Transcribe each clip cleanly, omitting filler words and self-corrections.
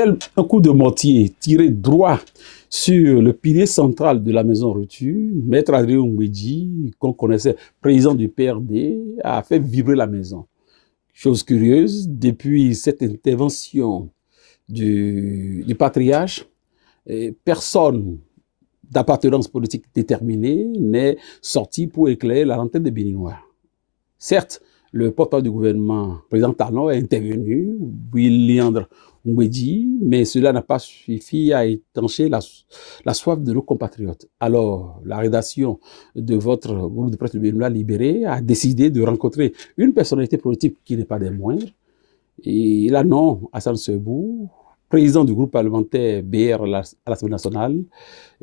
tel un coup de mortier tiré droit sur le pilier central de la maison reçue, Maître Adrien Ngwedji, qu'on connaissait, président du PRD, a fait vibrer la maison. Chose curieuse, depuis cette intervention du patriarche, personne d'appartenance politique déterminée n'est sorti pour éclairer la lanterne des Béninois. Certes, le porte-parole du gouvernement, le président Talon, est intervenu, William Ngwedji, mais cela n'a pas suffi à étancher la soif de nos compatriotes. Alors, la rédaction de votre groupe de presse Béninois Libéré a décidé de rencontrer une personnalité politique qui n'est pas des moindres. Et là, non, Hassan Sebou, président du groupe parlementaire BR à l'Assemblée nationale,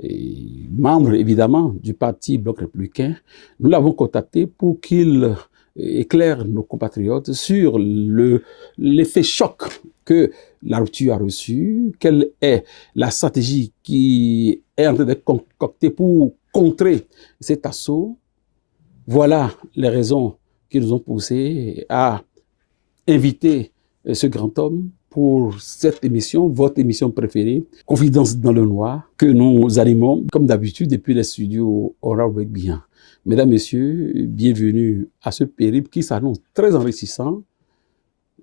et membre évidemment du parti Bloc républicain, nous l'avons contacté pour qu'il éclaire nos compatriotes sur l'effet choc que la rupture a reçu, quelle est la stratégie qui est en train d'être concoctée pour contrer cet assaut. Voilà les raisons qui nous ont poussés à inviter ce grand homme pour cette émission, votre émission préférée, Confidence dans le Noir, que nous animons, comme d'habitude, depuis les studios Honorable Bien. Mesdames, Messieurs, bienvenue à ce périple qui s'annonce très enrichissant,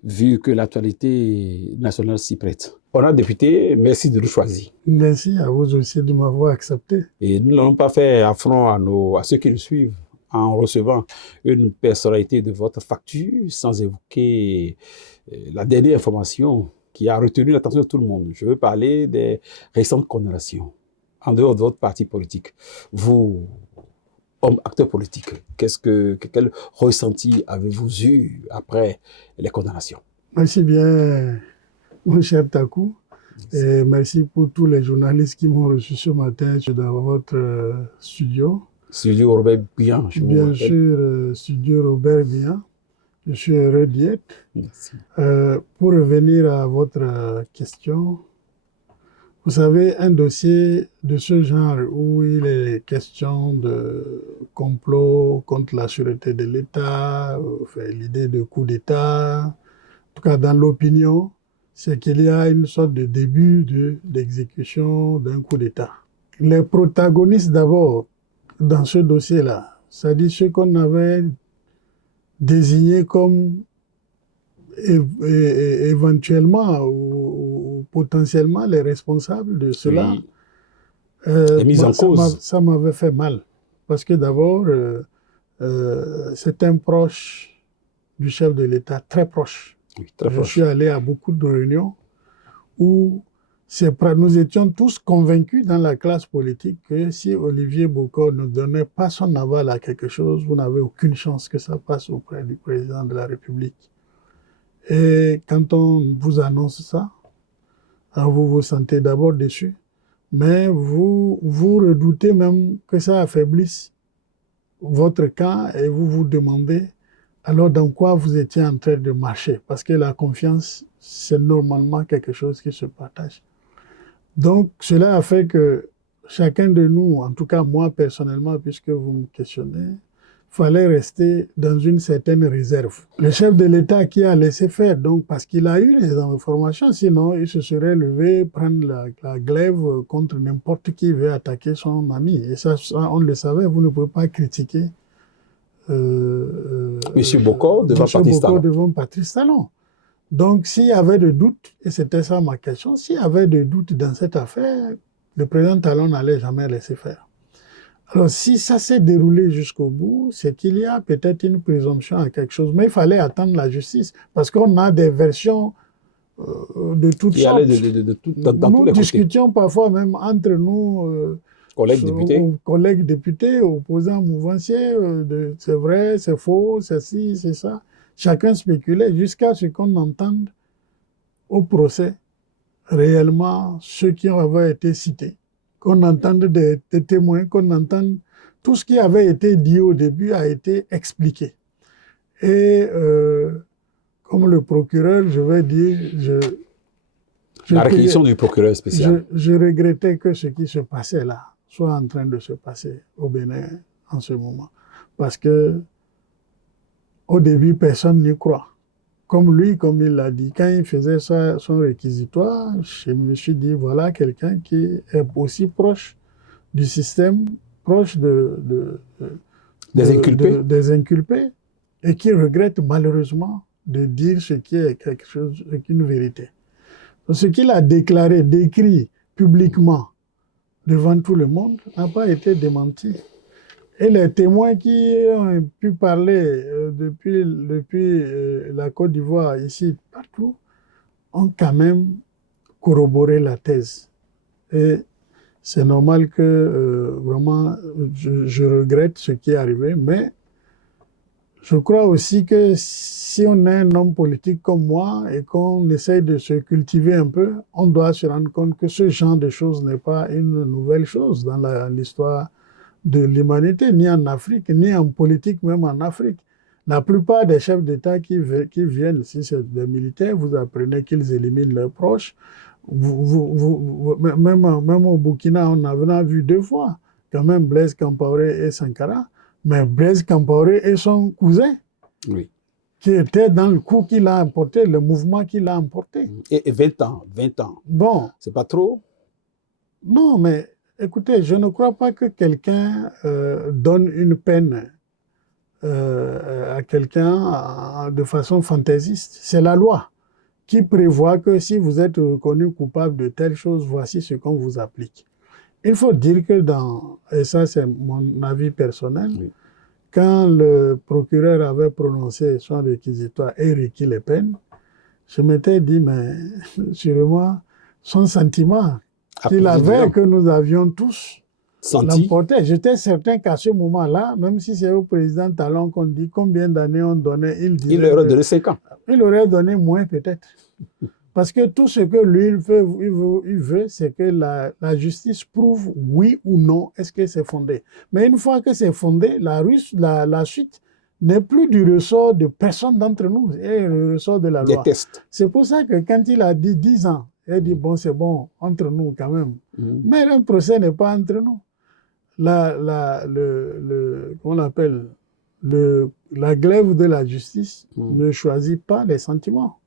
vu que l'actualité nationale s'y prête. Honorable député, merci de nous choisir. Merci à vous aussi de m'avoir accepté. Et nous n'allons pas faire affront à ceux qui nous suivent en recevant une personnalité de votre facture sans évoquer la dernière information qui a retenu l'attention de tout le monde. Je veux parler des récentes condamnations en dehors de votre parti politique. Vous, homme acteur politique, quel ressenti avez-vous eu après les condamnations? Merci bien, mon cher Takou. Et merci pour tous les journalistes qui m'ont reçu ce matin dans votre studio. Studio Robert Bien. Bien sûr, studio Robert Bien. Je suis heureux d'y être. Merci. Pour revenir à votre question, vous savez, un dossier de ce genre où il est question de complot contre la sûreté de l'État, l'idée de coup d'État, en tout cas dans l'opinion, c'est qu'il y a une sorte de début d'exécution d'un coup d'État. Les protagonistes d'abord dans ce dossier-là, c'est-à-dire ceux qu'on avait désignés comme éventuellement ou potentiellement les responsables de cela, Oui. Les mises en cause. Ça m'avait fait mal. Parce que d'abord, c'est un proche du chef de l'État, très proche. Oui, très proche. Je suis allé à beaucoup de réunions où nous étions tous convaincus dans la classe politique que si Olivier Bokor ne donnait pas son aval à quelque chose, vous n'avez aucune chance que ça passe auprès du président de la République. Et quand on vous annonce ça, vous vous sentez d'abord déçu, mais vous redoutez même que ça affaiblisse votre camp et vous vous demandez alors dans quoi vous étiez en train de marcher. Parce que la confiance, c'est normalement quelque chose qui se partage. Donc, cela a fait que chacun de nous, en tout cas moi personnellement, puisque vous me questionnez, fallait rester dans une certaine réserve. Le chef de l'État qui a laissé faire, donc parce qu'il a eu les informations, sinon il se serait levé, prendre la glaive contre n'importe qui veut attaquer son ami. Et ça, on le savait, vous ne pouvez pas critiquer Monsieur Bokor devant Patrice Talon. Donc s'il y avait des doutes, et c'était ça ma question, s'il y avait des doutes dans cette affaire, le président Talon n'allait jamais laisser faire. Alors, si ça s'est déroulé jusqu'au bout, c'est qu'il y a peut-être une présomption à quelque chose. Mais il fallait attendre la justice, parce qu'on a des versions de toutes sortes. Nous discutions parfois même entre nous, collègues députés, opposants mouvanciers, c'est vrai, c'est faux, c'est ci, c'est ça. Chacun spéculait jusqu'à ce qu'on entende au procès réellement ceux qui avaient été cités. Qu'on entende des témoins, qu'on entende tout ce qui avait été dit au début a été expliqué. Et comme le procureur, je vais dire... La réquisition du procureur spécial. Je regrettais que ce qui se passait là soit en train de se passer au Bénin en ce moment. Parce que au début, personne n'y croit. comme lui, comme il l'a dit, quand il faisait son réquisitoire, je me suis dit, voilà quelqu'un qui est aussi proche du système, proche Des inculpés. des inculpés, et qui regrette malheureusement de dire ce qui est quelque chose, une vérité. Ce qu'il a déclaré, décrit publiquement devant tout le monde, n'a pas été démenti. Et les témoins qui ont pu parler depuis la Côte d'Ivoire, ici, partout, ont quand même corroboré la thèse. Et c'est normal que vraiment, je regrette ce qui est arrivé, mais je crois aussi que si on est un homme politique comme moi et qu'on essaye de se cultiver un peu, on doit se rendre compte que ce genre de choses n'est pas une nouvelle chose dans l'histoire de l'humanité, ni en Afrique, ni en politique, même en Afrique. La plupart des chefs d'État qui viennent, si c'est des militaires, vous apprenez qu'ils éliminent leurs proches. Même au Burkina, on a vu 2 fois, quand même, Blaise Compaoré et Sankara. Mais Blaise Compaoré et son cousin, Oui. qui était dans le coup qu'il a emporté, le mouvement qu'il a emporté. Et 20 ans, 20 ans. Bon. C'est pas trop? Non, mais écoutez, je ne crois pas que quelqu'un donne une peine à quelqu'un de façon fantaisiste. C'est la loi qui prévoit que si vous êtes reconnu coupable de telle chose, voici ce qu'on vous applique. Il faut dire que et ça c'est mon avis personnel, Oui. quand le procureur avait prononcé son réquisitoire et requis les peines, je m'étais dit, mais sûrement, son sentiment qu'il avait, que nous avions tous l'emporté. J'étais certain qu'à ce moment-là, même si c'est au président Talon qu'on dit combien d'années on donnait, il aurait donné 5 ans. Il aurait donné moins peut-être. Parce que tout ce que lui, il veut, c'est que la justice prouve oui ou non, est-ce que c'est fondé. Mais une fois que c'est fondé, la suite n'est plus du ressort de personne d'entre nous, et le ressort de la loi. Des tests. C'est pour ça que quand il a dit 10 ans, il a dit, bon, c'est bon, entre nous quand même. Mais un procès n'est pas entre nous. Qu'on appelle la glaive de la justice ne choisit pas les sentiments.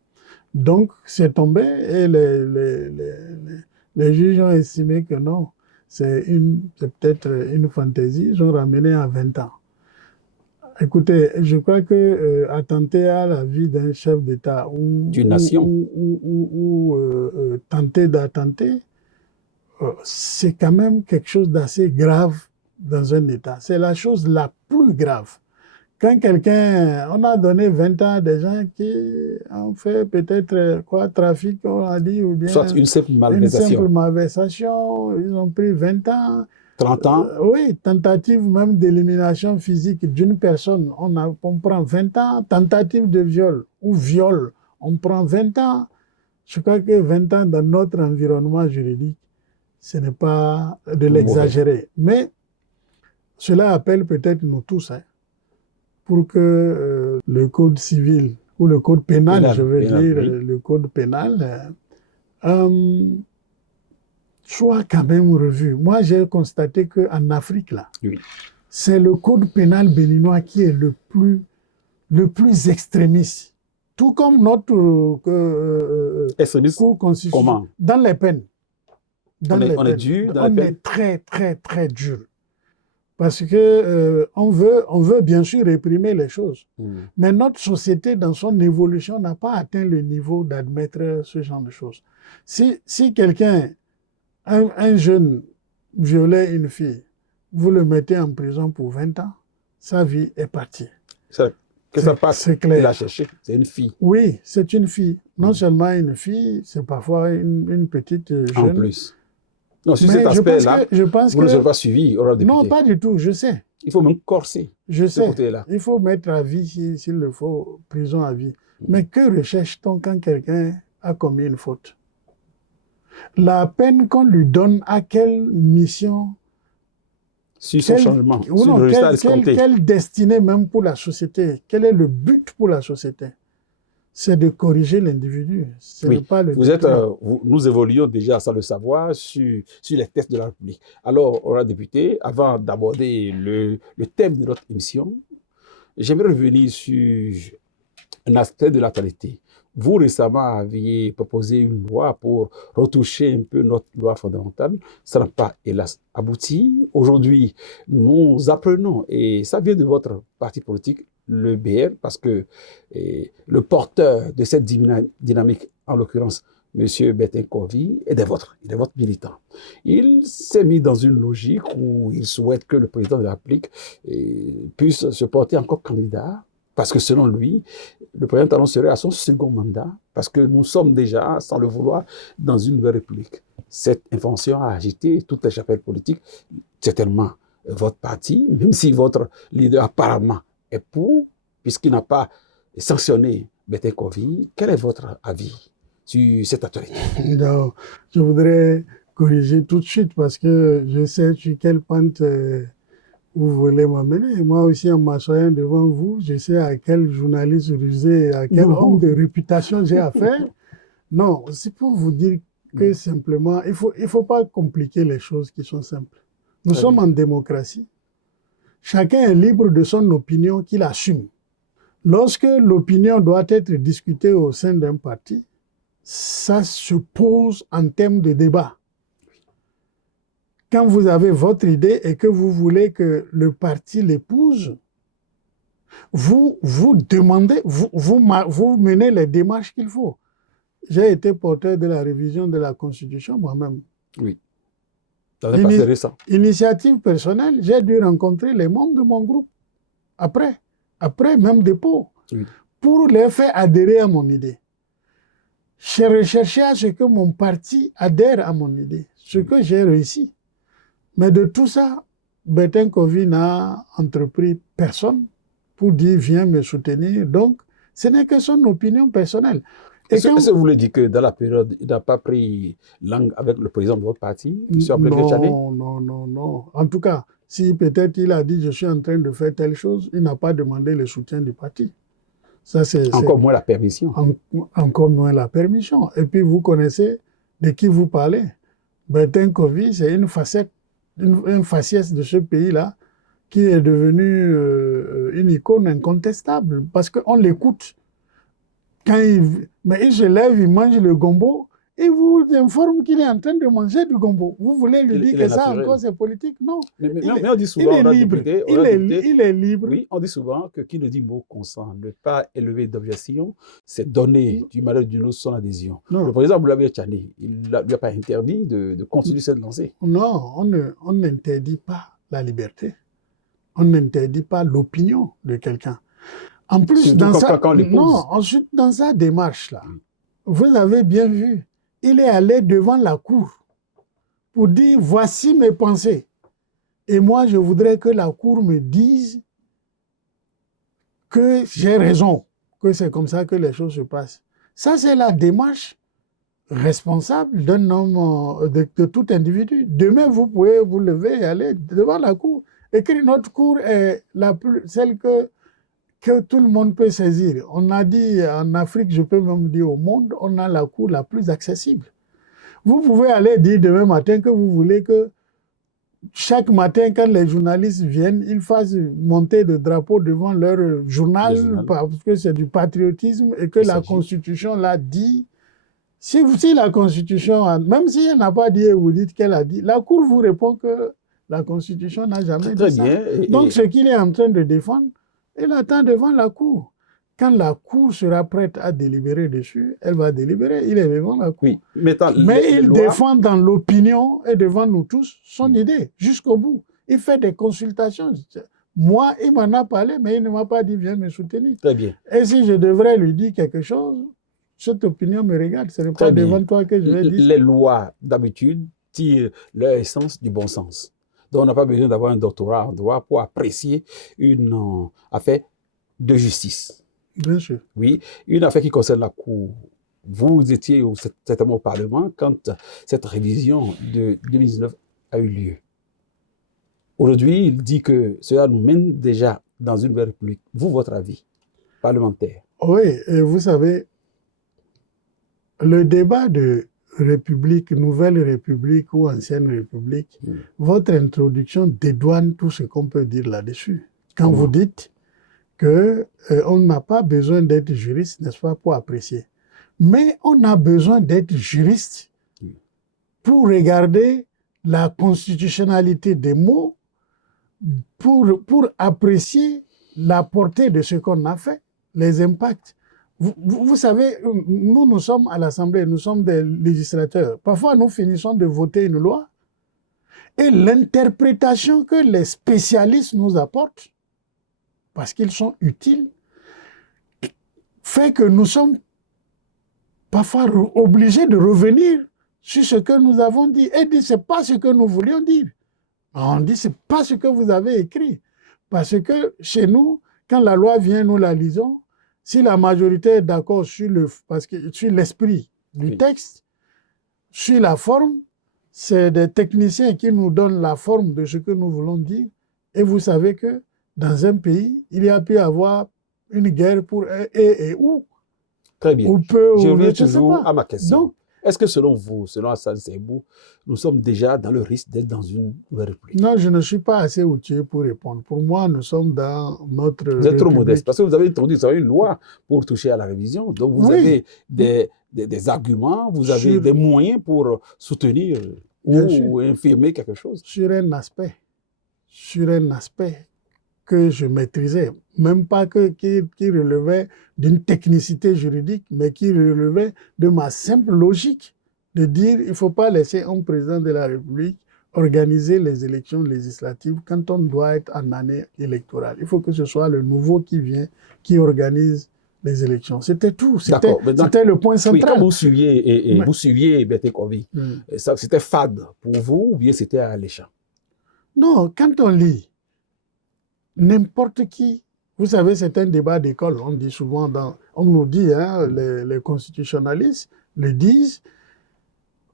Donc, c'est tombé et les juges ont estimé que non, c'est peut-être une fantaisie. Ils ont ramené à 20 ans. Écoutez, je crois que attenter à la vie d'un chef d'État ou tenter d'attenter, c'est quand même quelque chose d'assez grave dans un État. C'est la chose la plus grave. Quand on a donné 20 ans à des gens qui ont fait peut-être trafic, on a dit, ou bien soit une simple malversation, ils ont pris 20 ans. 30 ans. Oui, tentative même d'élimination physique d'une personne, on prend 20 ans. Tentative de viol ou viol, on prend 20 ans. Je crois que 20 ans dans notre environnement juridique, ce n'est pas de l'exagérer. Mais cela appelle peut-être nous tous, pour que le code civil, ou le code pénal, le code pénal, soit quand même revu. Moi, j'ai constaté qu'en Afrique, là, c'est le code pénal béninois qui est le plus extrémiste. Tout comme notre cour constitutionnelle. Dans les peines. On est dur dans les peines. On est très, très, très dur. Parce que on veut bien sûr réprimer les choses. Mais notre société, dans son évolution, n'a pas atteint le niveau d'admettre ce genre de choses. Si quelqu'un, un jeune, violait une fille, vous le mettez en prison pour 20 ans, sa vie est partie. Que ça passe, c'est clair. Il a cherché, c'est une fille. Oui, c'est une fille. Non seulement une fille, c'est parfois une petite jeune. En plus. Non, sur cet aspect-là, vous ne serez pas suivi, honorable député. Non, pas du tout, je sais. Il faut même corser ce côté-là. Il faut mettre à vie, s'il le faut, prison à vie. Mais que recherche-t-on quand quelqu'un a commis une faute? La peine qu'on lui donne, à quelle mission? Sur son changement, sur le résultat escompté. Quelle destinée même pour la société? Quel est le but pour la société? C'est de corriger l'individu. Oui. Nous évoluons déjà, sans le savoir, sur les tests de la République. Alors, honorable député, avant d'aborder le thème de notre émission, j'aimerais revenir sur un aspect de l'actualité. Vous, récemment, aviez proposé une loi pour retoucher un peu notre loi fondamentale. Ça n'a pas, hélas, abouti. Aujourd'hui, nous apprenons, et ça vient de votre parti politique, le BR, parce que le porteur de cette dynamique, en l'occurrence, M. Betancourt, est des vôtres. Il est votre militant. Il s'est mis dans une logique où il souhaite que le président de la République puisse se porter encore candidat, parce que selon lui, le président Talon serait à son second mandat, parce que nous sommes déjà, sans le vouloir, dans une nouvelle République. Cette information a agité toutes les chapelles politiques, certainement votre parti, même si votre leader apparemment est pour, puisqu'il n'a pas sanctionné Betancourt. Quel est votre avis sur cette actualité? Donc, je voudrais corriger tout de suite parce que je sais sur quelle pente vous voulez m'amener. Moi aussi, en m'assoyant devant vous, je sais à quel journaliste rusé, à quel homme de réputation j'ai affaire. Non, c'est pour vous dire que simplement, il faut pas compliquer les choses qui sont simples. Nous sommes en démocratie. Chacun est libre de son opinion qu'il assume. Lorsque l'opinion doit être discutée au sein d'un parti, ça se pose en termes de débat. Quand vous avez votre idée et que vous voulez que le parti l'épouse, vous demandez, vous menez les démarches qu'il faut. J'ai été porteur de la révision de la Constitution moi-même. Oui. Dans le passé récent. Initiative personnelle, j'ai dû rencontrer les membres de mon groupe après même dépôt, pour les faire adhérer à mon idée. J'ai recherché à ce que mon parti adhère à mon idée, ce que j'ai réussi. Mais de tout ça, Betancourt n'a entrepris personne pour dire viens me soutenir. Donc, ce n'est que son opinion personnelle. Est-ce que vous voulez dire que dans la période, il n'a pas pris langue avec le président de votre parti, M. Abdel-Ghechani? Non. En tout cas, si peut-être il a dit je suis en train de faire telle chose, il n'a pas demandé le soutien du parti. Ça, encore moins la permission. Encore moins la permission. Et puis vous connaissez de qui vous parlez. Betancourt, c'est une facette, une faciès de ce pays-là qui est devenue une icône incontestable parce qu'on l'écoute. Mais il se lève, il mange le gombo, il vous informe qu'il est en train de manger du gombo. Vous voulez lui dire que ça encore c'est politique? Non. Mais on dit souvent, il est libre. Il est libre. Oui, on dit souvent que qui ne dit mot consent, ne pas élever d'objection, c'est donner du malheur d'une autre son adhésion. Non. Le président Abdel-Ghechani, il ne lui a pas interdit de continuer cette lancée. Non, on n'interdit pas la liberté. On n'interdit pas l'opinion de quelqu'un. En plus, ensuite, dans sa démarche-là, vous avez bien vu, il est allé devant la cour pour dire, voici mes pensées. Et moi, je voudrais que la cour me dise que j'ai raison, que c'est comme ça que les choses se passent. Ça, c'est la démarche responsable d'un homme, de tout individu. Demain, vous pouvez vous lever et aller devant la cour. Écrire notre cour est celle que tout le monde peut saisir. On a dit en Afrique, je peux même dire au monde, on a la cour la plus accessible. Vous pouvez aller dire demain matin que vous voulez que chaque matin, quand les journalistes viennent, ils fassent monter le drapeau devant leur journal parce que c'est du patriotisme et que la Constitution l'a dit. Si la Constitution, même si elle n'a pas dit et vous dites qu'elle a dit, la Cour vous répond que la Constitution n'a jamais dit ça. Donc ce qu'il est en train de défendre, il attend devant la Cour. Quand la Cour sera prête à délibérer dessus, elle va délibérer. Il est devant la Cour. Oui, mais il défend dans l'opinion et devant nous tous son idée jusqu'au bout. Il fait des consultations. Moi, il m'en a parlé, mais il ne m'a pas dit viens me soutenir. Très bien. Et si je devrais lui dire quelque chose, cette opinion me regarde. Ce n'est pas devant toi que je vais dire. Les lois, d'habitude, tirent leur essence du bon sens. Donc, on n'a pas besoin d'avoir un doctorat en droit pour apprécier une affaire de justice. Bien sûr. Oui, une affaire qui concerne la Cour. Vous étiez certainement au Parlement quand cette révision de 2019 a eu lieu. Aujourd'hui, il dit que cela nous mène déjà dans une nouvelle république. Vous, votre avis parlementaire? Oui, et vous savez, le débat de république, nouvelle république ou ancienne république, votre introduction dédouane tout ce qu'on peut dire là-dessus. Quand vous dites qu'on n'a pas besoin d'être juriste, n'est-ce pas, pour apprécier. Mais on a besoin d'être juriste pour regarder la constitutionnalité des mots, pour apprécier la portée de ce qu'on a fait, les impacts. Vous savez, nous sommes à l'Assemblée, nous sommes des législateurs. Parfois, nous finissons de voter une loi et l'interprétation que les spécialistes nous apportent, parce qu'ils sont utiles, fait que nous sommes parfois obligés de revenir sur ce que nous avons dit et dire c'est pas ce que nous voulions dire. On dit c'est pas ce que vous avez écrit. Parce que chez nous, quand la loi vient, nous la lisons. Si la majorité est d'accord sur l'esprit du texte, sur la forme, c'est des techniciens qui nous donnent la forme de ce que nous voulons dire. Et vous savez que dans un pays, il y a pu avoir une guerre pour et où. Très bien. Je reviens toujours à ma question. Donc, est-ce que selon vous, selon Hassan Seibou, nous sommes déjà dans le risque d'être dans une nouvelle république? Non, je ne suis pas assez outillé pour répondre. Pour moi, nous sommes dans notre Vous êtes trop république. modeste, parce que vous avez une loi pour toucher à la révision. Donc, vous avez des arguments, vous avez des moyens pour soutenir ou infirmer quelque chose. Sur un aspect que je maîtrisais, même pas qui relevait d'une technicité juridique, mais qui relevait de ma simple logique de dire il ne faut pas laisser un président de la République organiser les élections législatives quand on doit être en année électorale. Il faut que ce soit le nouveau qui vient, qui organise les élections. C'était tout. C'était le point central. Oui, quand vous suiviez Bertin Kobi, c'était fade pour vous ou bien c'était alléchant? Non, quand on lit, n'importe qui, vous savez, c'est un débat d'école, on dit souvent, on nous dit, les constitutionnalistes le disent,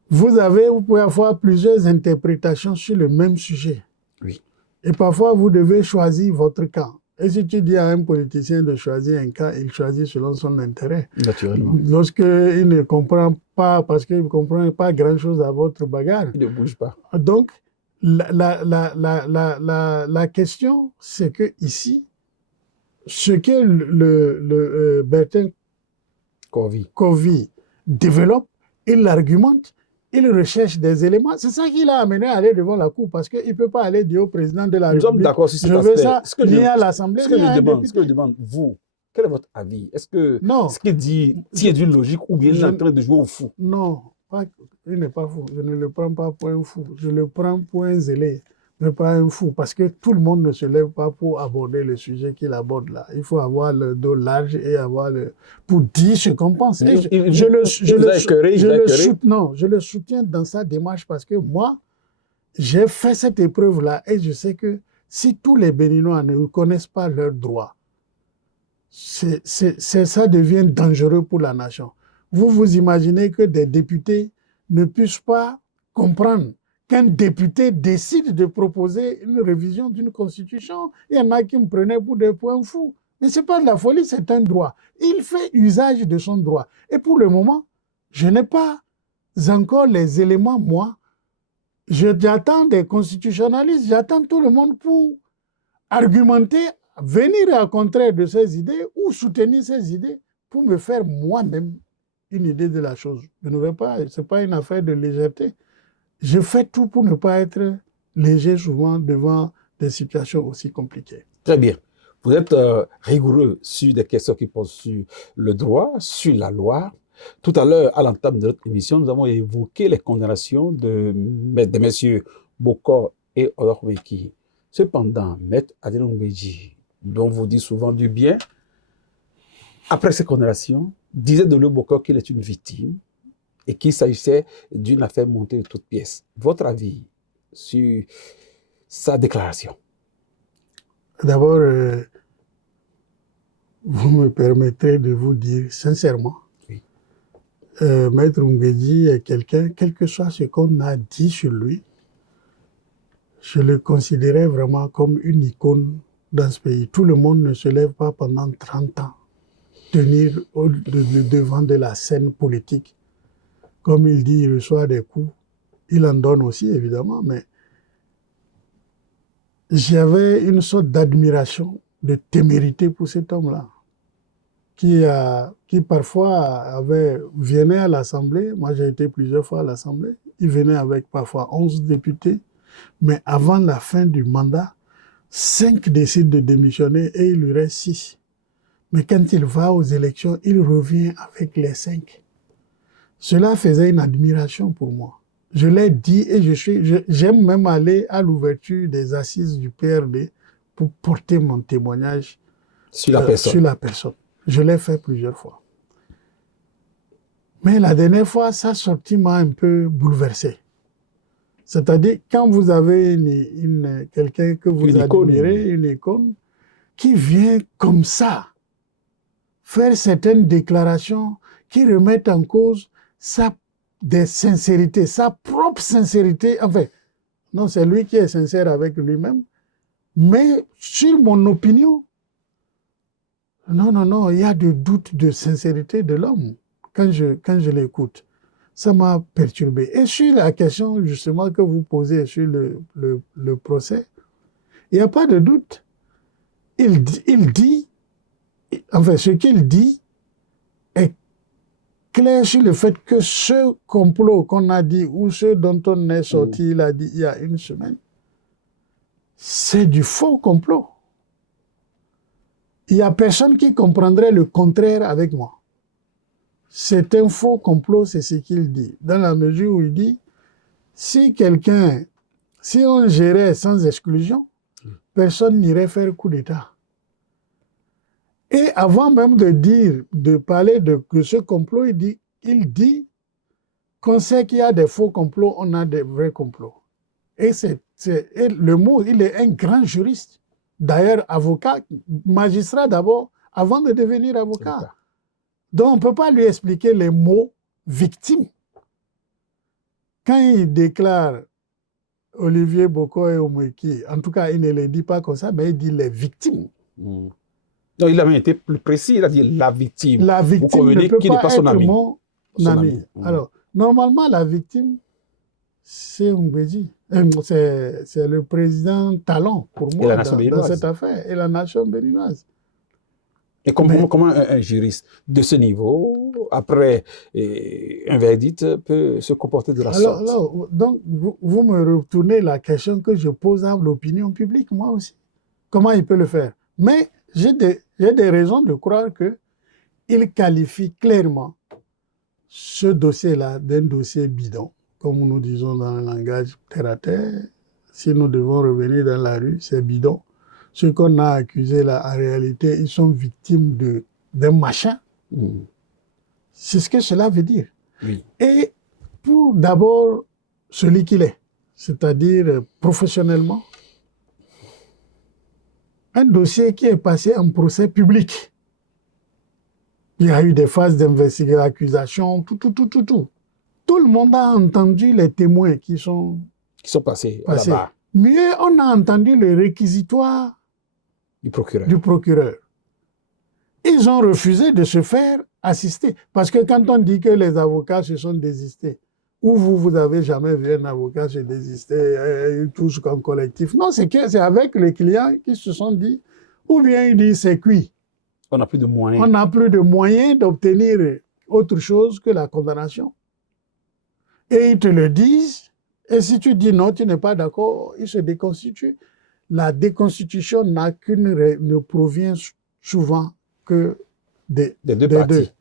vous pouvez avoir plusieurs interprétations sur le même sujet. Oui. Et parfois, vous devez choisir votre camp. Et si tu dis à un politicien de choisir un camp, il choisit selon son intérêt. Naturellement. Lorsqu'il ne comprend pas, parce qu'il ne comprend pas grand-chose à votre bagarre. Il ne bouge pas. Donc, la question, c'est que ici, ce que le Bertin Kovi développe, il l'argumente, il recherche des éléments. C'est ça qui l'a amené à aller devant la Cour, parce qu'il ne peut pas aller dire au président de la République. Nous sommes d'accord sur cet aspect. Je veux ça ni à l'Assemblée, ni à un député. Ce que je demande, vous, quel est votre avis? Est-ce que ce qu'il dit tient d'une logique ou bien il est en train de jouer au fou? Non, il n'est pas fou. Je ne le prends pas pour un fou. Je le prends pour un zélé, mais pas un fou. Parce que tout le monde ne se lève pas pour aborder le sujet qu'il aborde là. Il faut avoir le dos large et pour dire ce qu'on pense. Je le soutiens dans sa démarche parce que moi, j'ai fait cette épreuve-là et je sais que si tous les Béninois ne reconnaissent pas leurs droits, ça devient dangereux pour la nation. Vous imaginez que des députés ne puissent pas comprendre qu'un député décide de proposer une révision d'une constitution. Il y en a qui me prenaient pour des points fous. Mais ce n'est pas de la folie, c'est un droit. Il fait usage de son droit. Et pour le moment, je n'ai pas encore les éléments, moi. J'attends des constitutionnalistes, j'attends tout le monde pour argumenter, venir à contraire de ces idées ou soutenir ces idées pour me faire moi-même une idée de la chose. Je ne vais pas, ce n'est pas une affaire de légèreté. Je fais tout pour ne pas être léger souvent devant des situations aussi compliquées. Très bien. Vous êtes rigoureux sur des questions qui posent sur le droit, sur la loi. Tout à l'heure, à l'entame de notre émission, nous avons évoqué les condamnations de messieurs Bokor et Olorweki. Cependant, Maître Adrien Ngbeji, dont vous dites souvent du bien, après ces condamnations, disait de Bokor qu'il est une victime et qu'il s'agissait d'une affaire montée de toutes pièces. Votre avis sur sa déclaration? D'abord, vous me permettrez de vous dire sincèrement, oui. Maître Ngbeji est quelqu'un, quel que soit ce qu'on a dit sur lui, je le considérais vraiment comme une icône dans ce pays. Tout le monde ne se lève pas pendant 30 ans tenir devant de la scène politique. Comme il dit, il reçoit des coups. Il en donne aussi, évidemment, mais j'avais une sorte d'admiration de témérité pour cet homme-là, qui parfois venait à l'Assemblée. Moi, j'ai été plusieurs fois à l'Assemblée. Il venait avec parfois 11 députés, mais avant la fin du mandat, 5 décident de démissionner et il lui reste 6. Mais quand il va aux élections, il revient avec les 5. Cela faisait une admiration pour moi. Je l'ai dit et j'aime même aller à l'ouverture des assises du PRD pour porter mon témoignage sur la personne. Je l'ai fait plusieurs fois. Mais la dernière fois, sa sortie m'a un peu bouleversé. C'est-à-dire, quand vous avez quelqu'un que vous admirez, une icône, qui vient comme ça faire certaines déclarations qui remettent en cause sa sincérité, sa propre sincérité. Enfin, non, c'est lui qui est sincère avec lui-même. Mais sur mon opinion, non, il y a des doutes de sincérité de l'homme quand je l'écoute. Ça m'a perturbé. Et sur la question justement que vous posez sur le procès, il n'y a pas de doute. Il dit, enfin, ce qu'il dit est clair sur le fait que ce complot qu'on a dit, ou ce dont on est sorti, il a dit il y a une semaine, c'est du faux complot. Il n'y a personne qui comprendrait le contraire avec moi. C'est un faux complot, c'est ce qu'il dit. Dans la mesure où il dit, si on gérait sans exclusion, personne n'irait faire coup d'État. Et avant même de parler de ce complot, il dit qu'on sait qu'il y a des faux complots, on a des vrais complots. Et le mot, il est un grand juriste. D'ailleurs, avocat, magistrat d'abord, avant de devenir avocat. Donc, on ne peut pas lui expliquer les mots victime. Quand il déclare Olivier Boko et Omoiki, en tout cas, il ne les dit pas comme ça, mais il dit les victimes. Donc, il a même été plus précis, il a dit la victime. La victime ne peut pas être mon ami. Alors, normalement, la victime, c'est Mbedji. C'est le président Talon, pour moi, dans cette affaire, et la nation béninoise. Et comment un juriste de ce niveau, après un verdict, peut se comporter de la sorte? Alors, donc, vous me retournez la question que je pose à l'opinion publique, moi aussi. Comment il peut le faire? Mais j'ai des raisons de croire qu'il qualifie clairement ce dossier-là d'un dossier bidon, comme nous disons dans le langage terre à terre. Si nous devons revenir dans la rue, c'est bidon. Ceux qu'on a accusés là, en réalité, ils sont victimes d'un machin. C'est ce que cela veut dire. Oui. Et pour d'abord celui qu'il est, c'est-à-dire professionnellement, un dossier qui est passé en procès public. Il y a eu des phases d'investigation, d'accusation, tout. Tout le monde a entendu les témoins qui sont passés là-bas. Mieux, on a entendu le réquisitoire du procureur. Ils ont refusé de se faire assister. Parce que quand on dit que les avocats se sont désistés, ou vous avez jamais vu un avocat se désister, tous comme collectif. Non, c'est avec les clients qui se sont dit, ou bien ils disent c'est cuit. On n'a plus de moyens. On n'a plus de moyens d'obtenir autre chose que la condamnation. Et ils te le disent, et si tu dis non, tu n'es pas d'accord, ils se déconstituent. La déconstitution ne provient souvent que des deux parties.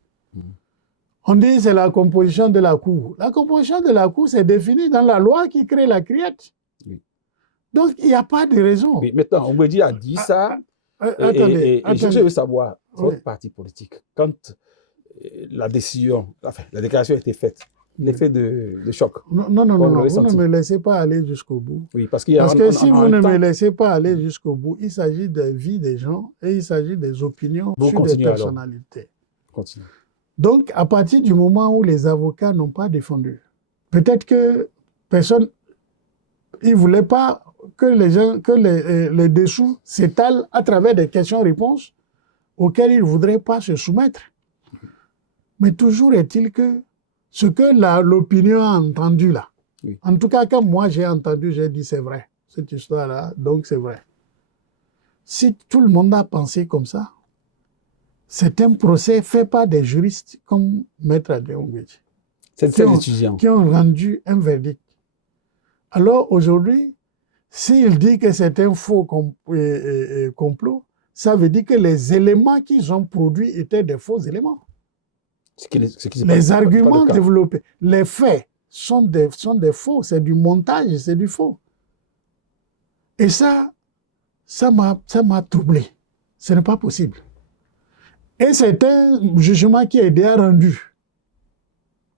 On dit que c'est la composition de la Cour. La composition de la Cour, c'est défini dans la loi qui crée la criette. Oui. Donc, il n'y a pas de raison. Oui, maintenant, Mbedji a dit ça. Attendez. Je veux savoir, votre parti politique, quand la décision, enfin, la déclaration a été faite, l'effet de choc. Non, vous ne me laissez pas aller jusqu'au bout. Oui, parce que si vous ne me laissez pas aller jusqu'au bout, il s'agit des vies des gens et il s'agit des opinions sur des personnalités. Continue. Donc, à partir du moment où les avocats n'ont pas défendu, peut-être que personne, ils ne voulaient pas que les dessous s'étalent à travers des questions-réponses auxquelles ils ne voudraient pas se soumettre. Mais toujours est-il que ce que l'opinion a entendu là, oui. En tout cas, quand moi j'ai entendu, j'ai dit c'est vrai, cette histoire-là, donc c'est vrai. si tout le monde a pensé comme ça, c'est un procès fait par des juristes comme Maître Adrien Ngwedji, C'est ces étudiants. qui ont rendu un verdict. Alors aujourd'hui, s'il dit que c'est un faux complot, ça veut dire que les éléments qu'ils ont produits étaient des faux éléments. Les arguments développés, les faits sont des faux, c'est du montage, c'est du faux. Et ça m'a troublé. Ce n'est pas possible. Et c'est un jugement qui est déjà rendu,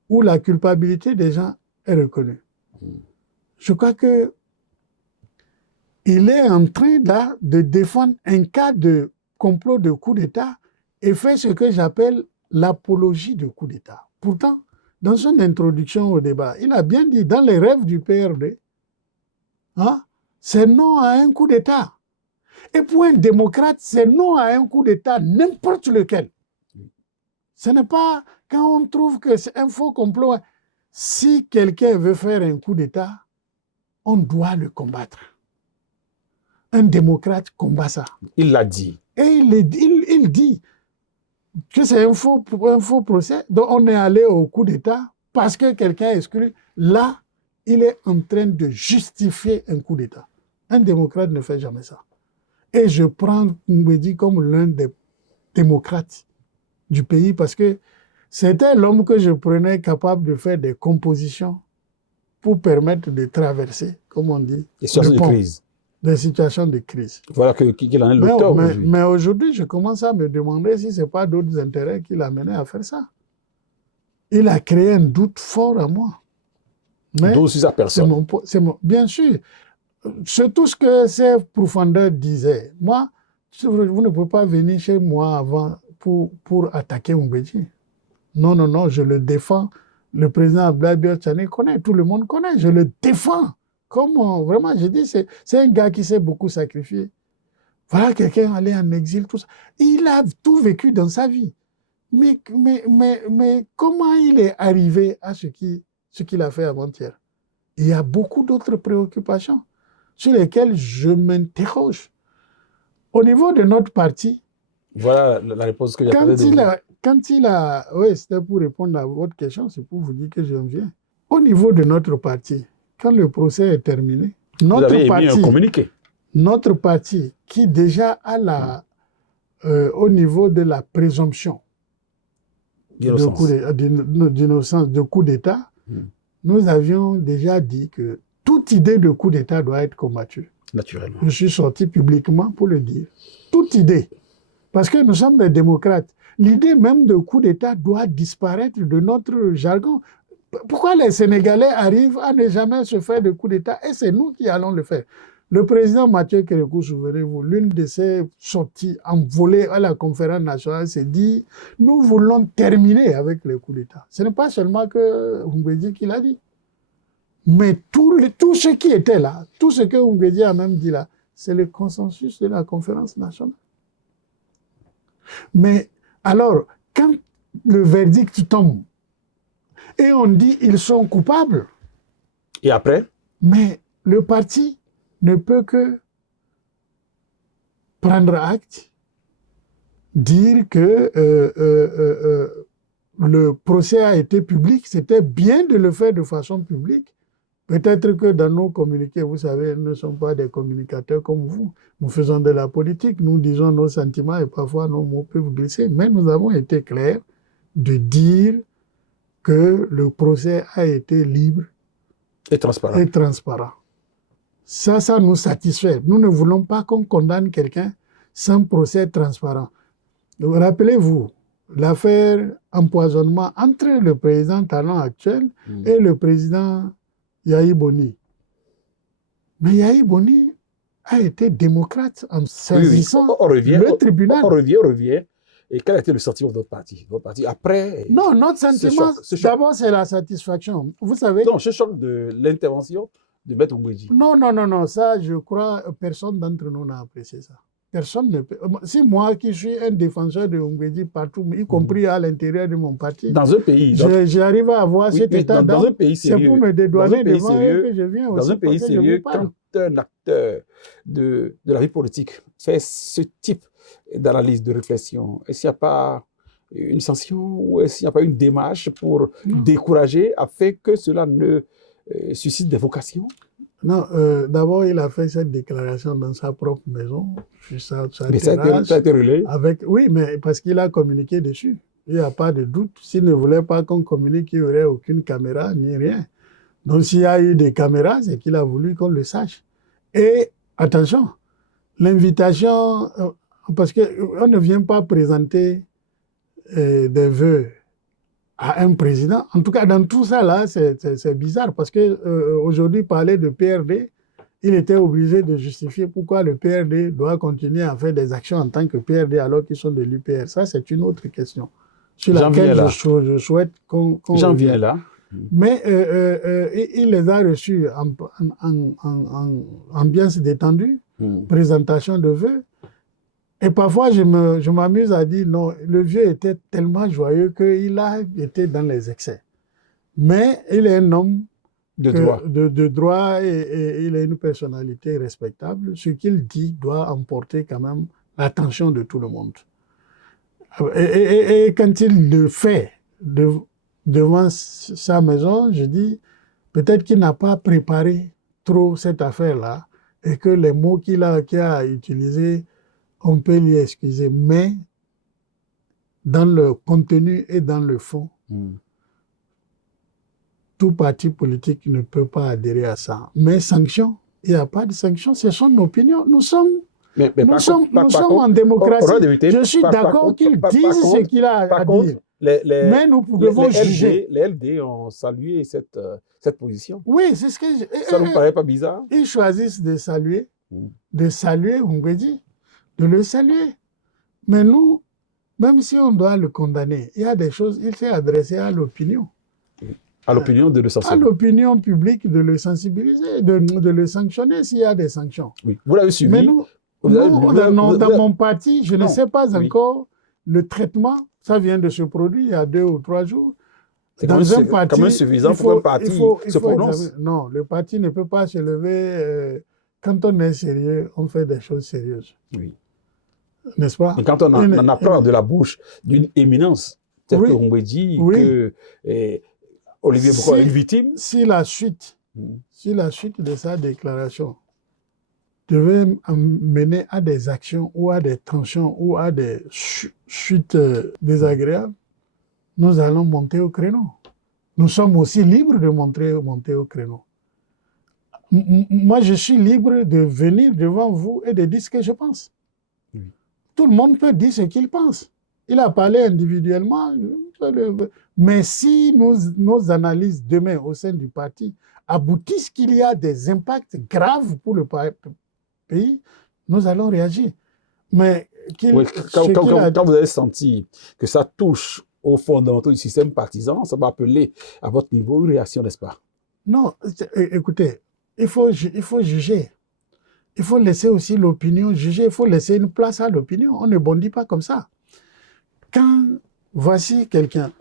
où la culpabilité des gens est reconnue. Je crois que il est en train là de défendre un cas de complot de coup d'État et fait ce que j'appelle l'apologie de coup d'État. Pourtant, dans son introduction au débat, il a bien dit, dans les rêves du PRD, hein, c'est non à un coup d'État. Et pour un démocrate, c'est non à un coup d'État, n'importe lequel. Ce n'est pas quand on trouve que c'est un faux complot. Si quelqu'un veut faire un coup d'État, on doit le combattre. Un démocrate combat ça. Il l'a dit. Et il dit que c'est un faux procès. Donc on est allé au coup d'État parce que quelqu'un est exclu. Là, il est en train de justifier un coup d'État. Un démocrate ne fait jamais ça. Et je prends Ngwedji comme l'un des démocrates du pays parce que c'était l'homme que je prenais capable de faire des compositions pour permettre de traverser, comme on dit, des situations de crise. Des situations de crise. Voilà qu'il en est l'auteur aujourd'hui. Mais aujourd'hui, je commence à me demander si ce n'est pas d'autres intérêts qui l'amenaient à faire ça. Il a créé un doute fort à moi. D'où aussi sa personne. Bien sûr. C'est tout ce que ces profondeurs disaient. Moi, vous ne pouvez pas venir chez moi avant pour attaquer Ngwedji. Non, je le défends. Le président Abdoulaye Biotchane connaît, tout le monde connaît, je le défends. Comme vraiment, je dis, c'est un gars qui s'est beaucoup sacrifié. Voilà, quelqu'un allé en exil, tout ça. Il a tout vécu dans sa vie. Mais comment il est arrivé à ce qu'il a fait avant-hier? Il y a beaucoup d'autres préoccupations sur lesquelles je m'interroge. Au niveau de notre parti, voilà la réponse que j'attendais de vous. Oui, c'était pour répondre à votre question, c'est pour vous dire que j'en viens. Au niveau de notre parti, quand le procès est terminé, vous avez émis un communiqué. Notre parti, qui déjà a au niveau de la présomption d'innocence de coup d'État, nous avions déjà dit que toute idée de coup d'État doit être combattue. Naturellement. Je suis sorti publiquement pour le dire. Toute idée. Parce que nous sommes des démocrates. L'idée même de coup d'État doit disparaître de notre jargon. Pourquoi les Sénégalais arrivent à ne jamais se faire de coup d'État? Et c'est nous qui allons le faire. Le président Mathieu Kérékou, souvenez-vous, l'une de ses sorties envolées à la conférence nationale s'est dit « Nous voulons terminer avec les coups d'État ». Ce n'est pas seulement que Ngwedji qui l'a dit. Mais tout ce qui était là, tout ce que Ngwedji a même dit là, c'est le consensus de la conférence nationale. Mais alors, quand le verdict tombe et on dit ils sont coupables. Et après? Mais le parti ne peut que prendre acte, dire que le procès a été public, c'était bien de le faire de façon publique. Peut-être que dans nos communiqués, vous savez, nous ne sommes pas des communicateurs comme vous. Nous faisons de la politique, nous disons nos sentiments et parfois nos mots peuvent glisser. Mais nous avons été clairs de dire que le procès a été libre et transparent. Ça nous satisfait. Nous ne voulons pas qu'on condamne quelqu'un sans procès transparent. Rappelez-vous, l'affaire empoisonnement entre le président Talon actuel et le président Yahi Boni. Mais Yahi Boni a été démocrate en saisissant le tribunal. On revient. Et quel a été le sentiment de votre parti? Votre parti après? Non, notre sentiment, d'abord, c'est la satisfaction. Vous savez? Non, ce choc de l'intervention de Maître Ngwedji. Non, ça, je crois, personne d'entre nous n'a apprécié ça. Personne ne peut. Si moi, qui suis un défenseur de Ngwedji partout, y compris à l'intérieur de mon parti, dans un pays, j'arrive à avoir cet état dans un pays sérieux, c'est pour me dédouaner devant eux que je viens aussi. Dans un pays sérieux, un acteur de la vie politique fait ce type d'analyse, de réflexion, est-ce qu'il n'y a pas une sanction ou est-ce qu'il n'y a pas une démarche pour décourager afin que cela ne suscite des vocations? Non, d'abord, il a fait cette déclaration dans sa propre maison, sur sa Mais terrasse. ça a été relayé. Oui, mais parce qu'il a communiqué dessus. Il n'y a pas de doute. S'il ne voulait pas qu'on communique, il n'y aurait aucune caméra ni rien. Donc, s'il y a eu des caméras, c'est qu'il a voulu qu'on le sache. Et attention, l'invitation, parce qu'on ne vient pas présenter des vœux à un président. En tout cas, dans tout ça, là, c'est bizarre parce qu'aujourd'hui, parler de PRD, il était obligé de justifier pourquoi le PRD doit continuer à faire des actions en tant que PRD alors qu'ils sont de l'UPR. Ça, c'est une autre question sur laquelle je souhaite qu'on J'en viens là. Mais il les a reçus en ambiance détendue, présentation de vœux. Et parfois, je m'amuse à dire non, le vieux était tellement joyeux qu'il a été dans les excès. Mais il est un homme de droit et il a une personnalité respectable. Ce qu'il dit doit emporter quand même l'attention de tout le monde. Et quand il le fait devant sa maison, je dis peut-être qu'il n'a pas préparé trop cette affaire-là et que les mots qu'il a utilisés, on peut lui excuser, mais dans le contenu et dans le fond, tout parti politique ne peut pas adhérer à ça. Mais sanction, il n'y a pas de sanction, c'est son opinion. Nous sommes en démocratie. Je suis d'accord qu'il dise ce qu'il a à dire. Mais nous devons juger. Les LD ont salué cette position. Oui, c'est ce que ça ne vous paraît pas bizarre? Ils choisissent de saluer Hongwedi, de le saluer. Mais nous, même si on doit le condamner, il y a des choses, il s'est adressé à l'opinion. À l'opinion de le sanctionner. À l'opinion publique de le sensibiliser, de le sanctionner s'il y a des sanctions. Oui, vous l'avez suivi. Mais nous, dans mon parti, je ne sais pas encore le traitement. Ça vient de se produire il y a 2 ou 3 jours. C'est quand même suffisant pour qu'un parti se prononce. Non, le parti ne peut pas se lever. Quand on est sérieux, on fait des choses sérieuses. Oui. N'est-ce pas? Et quand on en apprend de la bouche d'une éminence, telle que Hongwedi, que Olivier Boko est une victime. Si la suite de sa déclaration devait mener à des actions ou à des tensions ou à des chutes désagréables, nous allons monter au créneau. Nous sommes aussi libres de monter au créneau. Moi, je suis libre de venir devant vous et de dire ce que je pense. Tout le monde peut dire ce qu'il pense. Il a parlé individuellement, mais si nos analyses demain au sein du parti aboutissent qu'il y a des impacts graves pour le pays, nous allons réagir. Mais quand vous avez senti que ça touche aux fondamentaux du système partisan, ça va appeler à votre niveau une réaction, n'est-ce pas? Non, écoutez, il faut juger. Il faut laisser aussi l'opinion juger, il faut laisser une place à l'opinion. On ne bondit pas comme ça. Quand voici quelqu'un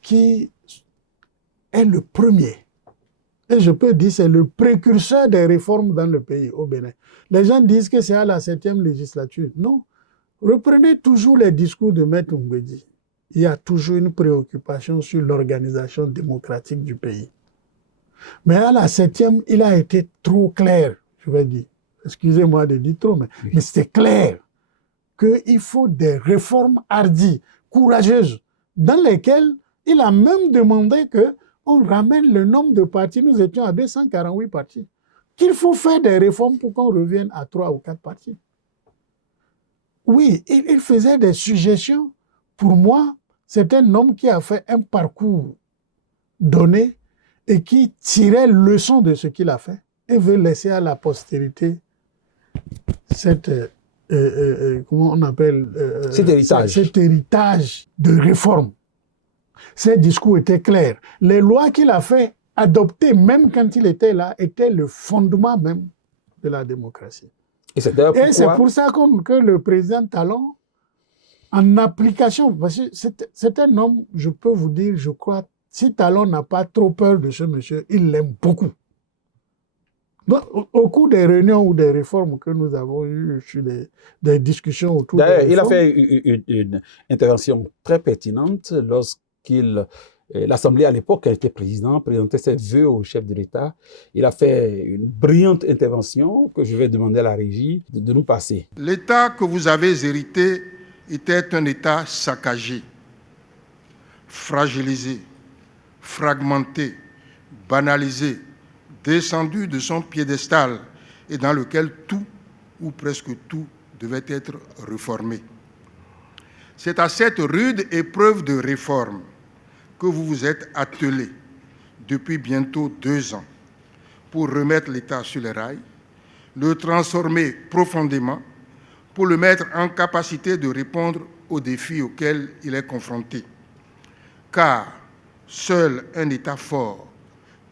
qui est le premier, et je peux dire c'est le précurseur des réformes dans le pays, au Bénin. Les gens disent que c'est à la 7e législature. Non. Reprenez toujours les discours de Maître Hongwedi. Il y a toujours une préoccupation sur l'organisation démocratique du pays. Mais à la 7e, il a été trop clair, je vais dire. Excusez-moi de dire trop, mais c'était clair qu'il faut des réformes hardies, courageuses, dans lesquelles il a même demandé qu'on ramène le nombre de partis. Nous étions à 248 partis. Qu'il faut faire des réformes pour qu'on revienne à 3 ou 4 partis. Oui, il faisait des suggestions. Pour moi, c'est un homme qui a fait un parcours donné et qui tirait leçon de ce qu'il a fait et veut laisser à la postérité cette, comment on appelle cet héritage de réforme. Ses discours étaient clairs. Les lois qu'il a fait adopter, même quand il était là, étaient le fondement même de la démocratie. Et c'est pour ça que le président Talon, en application, parce que c'est un homme, je peux vous dire, je crois, si Talon n'a pas trop peur de ce monsieur, il l'aime beaucoup. Bon, au cours des réunions ou des réformes que nous avons eues sur des discussions autour des D'ailleurs, il a réformes, fait une intervention très pertinente lorsqu'il, l'Assemblée à l'époque, elle était présentait ses vœux au chef de l'État. Il a fait une brillante intervention que je vais demander à la régie de nous passer. L'État que vous avez hérité était un État saccagé, fragilisé, fragmenté, banalisé, descendu de son piédestal et dans lequel tout, ou presque tout, devait être réformé. C'est à cette rude épreuve de réforme que vous vous êtes attelé depuis bientôt 2 ans pour remettre l'État sur les rails, le transformer profondément, pour le mettre en capacité de répondre aux défis auxquels il est confronté. Car seul un État fort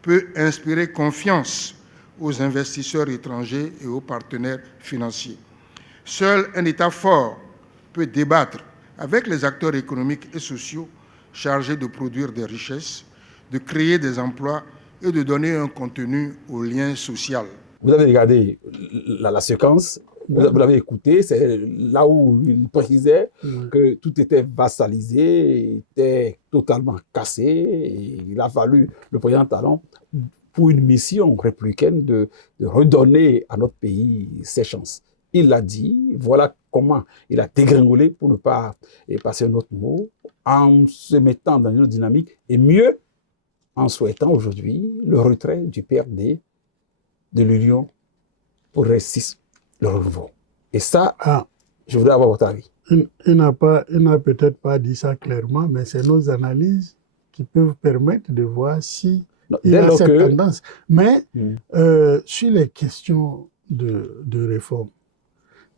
peut inspirer confiance aux investisseurs étrangers et aux partenaires financiers. Seul un État fort peut débattre avec les acteurs économiques et sociaux chargés de produire des richesses, de créer des emplois et de donner un contenu au lien social. Vous avez regardé la séquence, vous l'avez écouté, c'est là où il précisait que tout était vassalisé, était totalement cassé. Et il a fallu le président Talon pour une mission républicaine de redonner à notre pays ses chances. Il l'a dit, voilà comment il a dégringolé, pour ne pas passer un autre mot, en se mettant dans une autre dynamique, et mieux, en souhaitant aujourd'hui le retrait du PRD de l'Union pour réussir le renouveau. Et ça, je voudrais avoir votre avis. Il n'a peut-être pas dit ça clairement, mais c'est nos analyses qui peuvent permettre de voir si il y a cette tendance. Mais sur les questions de réforme,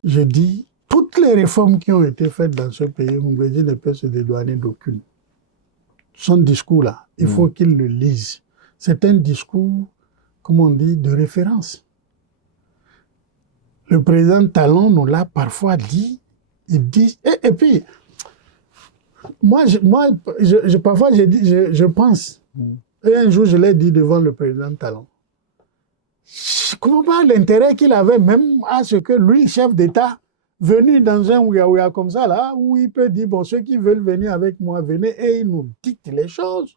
je dis, toutes les réformes qui ont été faites dans ce pays, Mbeki ne peut se dédouaner d'aucune. Son discours-là, il faut qu'il le lise. C'est un discours, comme on dit, de référence. Le président Talon nous l'a parfois dit. Il dit... Et puis, parfois, je pense, et un jour, je l'ai dit devant le président Talon, je ne comprends pas l'intérêt qu'il avait même à ce que lui, chef d'État, venu dans un ouïa comme ça, là, où il peut dire, bon, ceux qui veulent venir avec moi, venez, et il nous dicte les choses.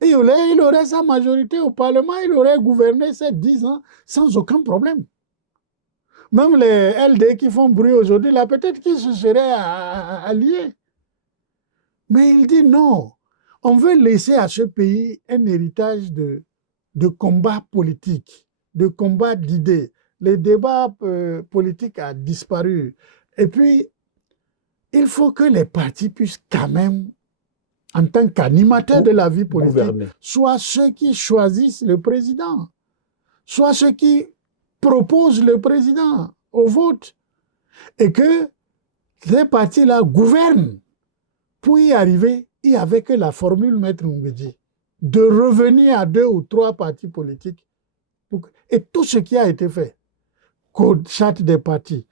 Et il aurait sa majorité au Parlement, il aurait gouverné ces 10 ans sans aucun problème. Même les LD qui font bruit aujourd'hui, là, peut-être qu'ils se seraient alliés. Mais il dit non, on veut laisser à ce pays un héritage de combat politique, de combat d'idées. Le débat politique a disparu. Et puis, il faut que les partis puissent quand même, en tant qu'animateurs de la vie politique, soit ceux qui choisissent le président, soit ceux qui proposent le président au vote, et que ces partis-là gouvernent. Pour y arriver, il n'y avait que la formule Maître Mbeki, de revenir à 2 ou 3 partis politiques. Et tout ce qui a été fait, code, charte des partis,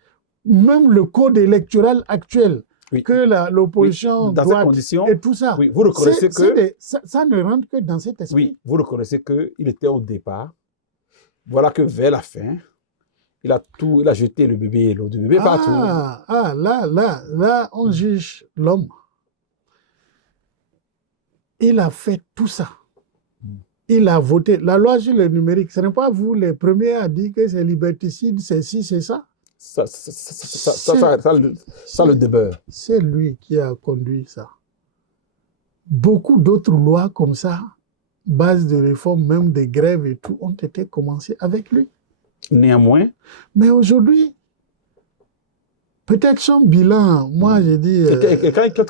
même le code électoral actuel, que l'opposition droite et tout ça, vous reconnaissez ça ne rentre que dans cet esprit. Oui, vous reconnaissez qu'il était au départ, voilà que vers la fin, il a jeté le bébé, l'eau du bébé partout. Là, on juge l'homme. Il a fait tout ça. Il a voté. La loi sur le numérique, ce n'est pas vous les premiers à dire que c'est liberticide, c'est ci, c'est ça. Ça le demeure. C'est lui qui a conduit ça. Beaucoup d'autres lois comme ça, base de réforme, même des grèves et tout, ont été commencées avec lui. Néanmoins. Mais aujourd'hui, peut-être son bilan, moi je dis...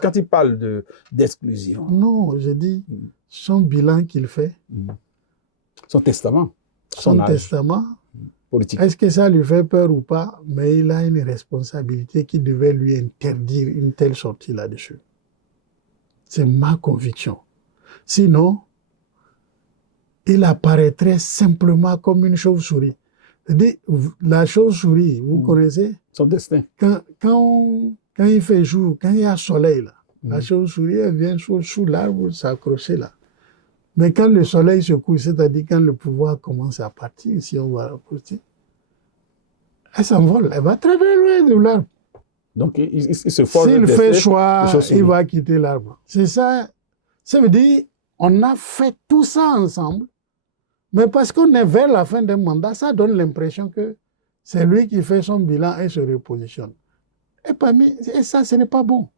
Quand il parle d'exclusion. Non, je dis son bilan qu'il fait. Son testament. Son testament. Politique. Est-ce que ça lui fait peur ou pas? Mais il a une responsabilité qui devait lui interdire une telle sortie là-dessus. C'est ma conviction. Sinon, il apparaîtrait simplement comme une chauve-souris. C'est-à-dire, la chauve-souris, vous connaissez? Son destin. Quand il fait jour, quand il y a soleil, là, la chauve-souris, elle vient sous l'arbre s'accrocher là. Mais quand le soleil se couche, c'est-à-dire quand le pouvoir commence à partir, si on va approcher, elle s'envole, elle va très très loin de l'arbre. Donc, il se forge. S'il fait choix, il va quitter l'arbre. C'est ça. Ça veut dire, on a fait tout ça ensemble, mais parce qu'on est vers la fin d'un mandat, ça donne l'impression que c'est lui qui fait son bilan et se repositionne. Et ça, ce n'est pas bon.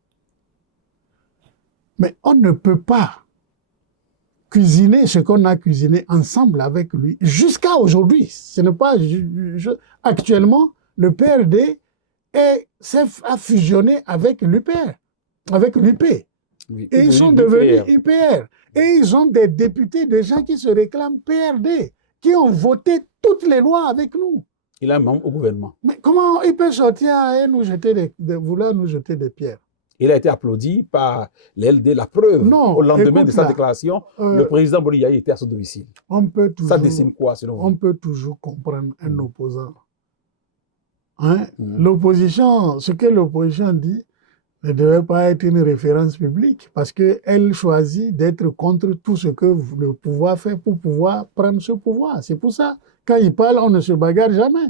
Mais on ne peut pas cuisiner ce qu'on a cuisiné ensemble avec lui jusqu'à aujourd'hui. Ce n'est pas actuellement le PRD a fusionné avec l'UPR, avec l'UP. Oui, et ils sont devenus UPR. Et ils ont des députés, des gens qui se réclament PRD, qui ont voté toutes les lois avec nous. Il est membre au gouvernement. Mais comment il peut sortir et vouloir nous jeter des pierres? Il a été applaudi par l'LD. La preuve, non, au lendemain de sa déclaration, le président Boliaï était à son domicile. Ça dessine quoi, selon vous? On peut toujours comprendre un opposant. Hein? L'opposition, ce que l'opposition dit, ne devait pas être une référence publique parce qu'elle choisit d'être contre tout ce que le pouvoir fait pour pouvoir prendre ce pouvoir. C'est pour ça, quand ils parlent, on ne se bagarre jamais.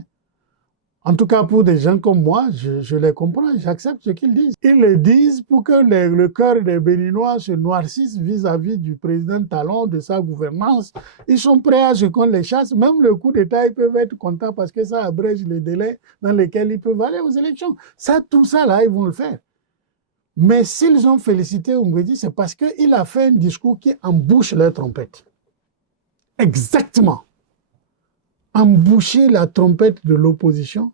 En tout cas, pour des gens comme moi, je les comprends, j'accepte ce qu'ils disent. Ils le disent pour que le cœur des Béninois se noircisse vis-à-vis du président Talon, de sa gouvernance. Ils sont prêts à ce qu'on les chasse. Même le coup d'État, ils peuvent être contents parce que ça abrège les délais dans lesquels ils peuvent aller aux élections. Tout ça, là, ils vont le faire. Mais s'ils ont félicité Oumwedi, c'est parce qu'il a fait un discours qui embouche leur trompette. Exactement. Emboucher la trompette de l'opposition,